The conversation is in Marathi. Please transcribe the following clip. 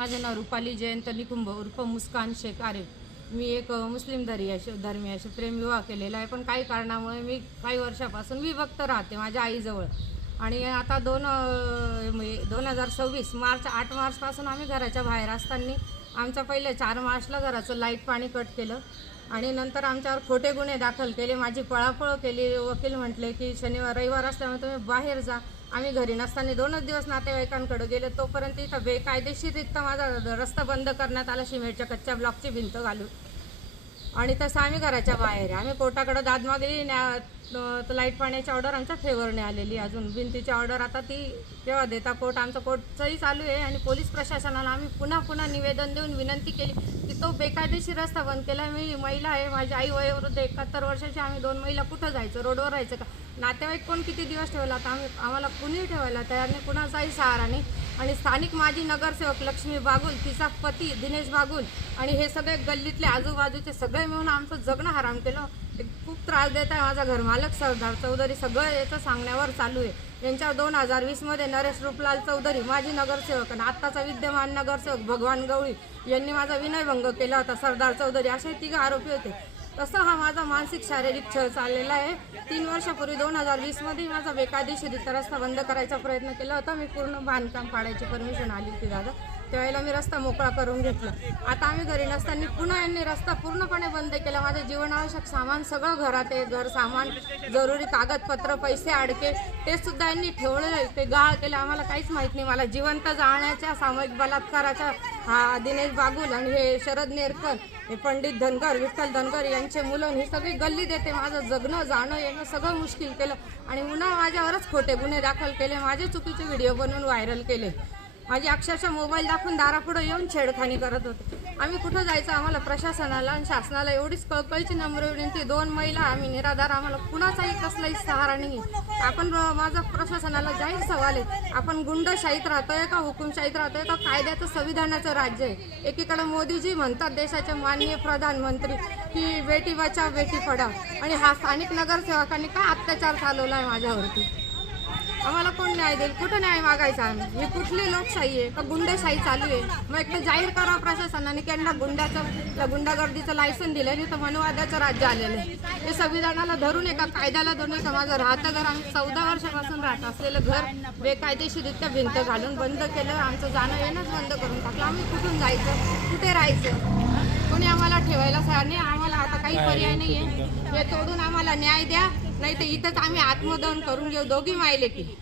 माझं नाव रुपाली जयंत निकुंभ उर्फ मुस्कान शेख आरिफ. मी एक मुस्लिम धर्मीयाशी प्रेमविवाह केलेला आहे, पण काही कारणामुळे मी काही वर्षापासून विभक्त राहते माझ्या आईजवळ. आणि आता 2026 मार्च 8 मार्चपासून आम्ही घराच्या बाहेर असताना आमच्या पहिले 4 मार्चला घराचं लाईट पाणी कट केलं आणि नंतर आमच्यावर खोटे गुन्हे दाखल केले. माझी पळापळ केली. वकील म्हटले की शनिवार रविवार असल्यामुळे तुम्ही बाहेर जा. आम्ही घरी नसताना 2च दिवस नातेवाईकांकडे गेले. तोपर्यंत इथं बेकायदेशीररित्या माझा रस्ता बंद करण्यात आला, सिमेंटच्या कच्च्या ब्लॉकची भिंत घालून. आणि तसं आम्ही घराच्या बाहेर आम्ही कोर्टाकडे दाद मागली. लाईट पाण्याची ऑर्डर आमच्या फेवरने आलेली. अजून भिंतीची ऑर्डर आता ती केव्हा देता कोर्ट. आमचं कोर्टचंही चालू आहे आणि पोलीस प्रशासनाला आम्ही पुन्हा निवेदन देऊन विनंती केली की तो बेकायदेशीर रस्ता बंद केला. मी महिला आहे, माझी आई वयोवृद्ध 71 वर्षाची. आम्ही 2 महिला कुठं जायचं, रोडवर राहायचं का? नातेवाईक कोण किती दिवस ठेवला आता आम्हाला कुणीही ठेवायला तयार नाही, कुणाचाही सहारा नाही. आणि स्थानिक माजी नगरसेवक लक्ष्मी बागुल, तिचा पती दिनेश बागुल आणि हे सगळे गल्लीतले आजूबाजूचे सगळे मिळून आमचं जगणं हराम केलं. खूप त्रास देत आहे. माझा घरमालक सरदार चौधरी सगळं याचं सांगण्यावर चालू आहे. यांच्यावर 2020मध्ये नरेश रूपलाल चौधरी माजी नगरसेवक आणि आत्ताचा विद्यमान नगरसेवक भगवान गवळी यांनी माझा विनयभंग केला होता. सरदार चौधरी असे 3 आरोपी होते. तसं हा माझा मानसिक शारीरिक छळ चाललेला आहे. 3 वर्षापूर्वी 2020मध्ये माझा बेकायदेशीर रस्ता बंद करायचा प्रयत्न केला होता. मी पूर्ण बांधकाम पाडायची परमिशन आली होती दादा. त्यावेळेला मी रस्ता मोकळा करून घेतला. आता आम्ही घरी नसताना पुन्हा यांनी रस्ता पूर्णपणे बंद केला. माझं जीवनावश्यक सामान सगळं घरात आहे. घर सामान, जरुरी कागदपत्र, पैसे, अडके ते सुद्धा यांनी ठेवलेलं. ते गाळ केलं. आम्हाला काहीच माहीत नाही. मला जिवंत जाळण्याच्या, सामूहिक बलात्काराच्या हा दिनेश बागुल आणि हे शरद नेरकर, हे पंडित धनगर, विठ्ठल धनगर यांचे मुलं ही सगळी गल्ली देते. माझं जगणं जाणं येणं सगळं मुश्किल केलं आणि पुन्हा माझ्यावरच खोटे गुन्हे दाखल केले. माझे चुकीचे व्हिडिओ बनवून व्हायरल केले. माझी अक्षरशः मोबाईल दाखवून दारापुढं येऊन छेडखानी करत होते. आम्ही कुठं जायचं? आम्हाला प्रशासनाला आणि शासनाला एवढीच कळकळीची नम्र विनंती. 2 महिला आम्ही निराधार, आम्हाला कुणाचाही कसलाही सहारा नाही. आपण माझा प्रशासनाला जाहीर सवाल आहे, आपण गुंडशाहीत राहतोय का हुकुमशाहीत राहतोय का कायद्याचं संविधानाचं राज्य आहे? एकीकडे मोदीजी म्हणतात देशाचे माननीय प्रधानमंत्री की बेटी बचाव बेटी पढाव, आणि हा स्थानिक नगरसेवकांनी का अत्याचार चालवला आहे माझ्यावरती? आम्हाला कोण न्याय देईल? कुठं न्याय मागायचा आम्ही? ही कुठली लोकशाही आहे का गुंडशाही चालू आहे? मग एक तर जाहीर करा प्रशासनाने की यांना गुंडागर्दीचं लायसन दिलं नाही तर मनुवादाचं राज्य आलेलं आहे. हे संविधानाला धरून आहे का कायद्याला धरून आहे का? माझं राहतं घर, आम्ही 14 वर्षापासून राहत असलेलं घर बेकायदेशीरित्या भिंत घालून बंद केलं. आमचं जाणं येणंच बंद करून टाकलं. आम्ही कुठून जायचं? कुठे राहायचं? कोणी आम्हाला ठेवायला तयार नाही. आम्हाला आता काही पर्याय नाही आहे. हे तोडून आम्हाला न्याय द्या, नाही तर इथंच आम्ही आत्मदहन करून घेऊ, दोघी मायलेकी.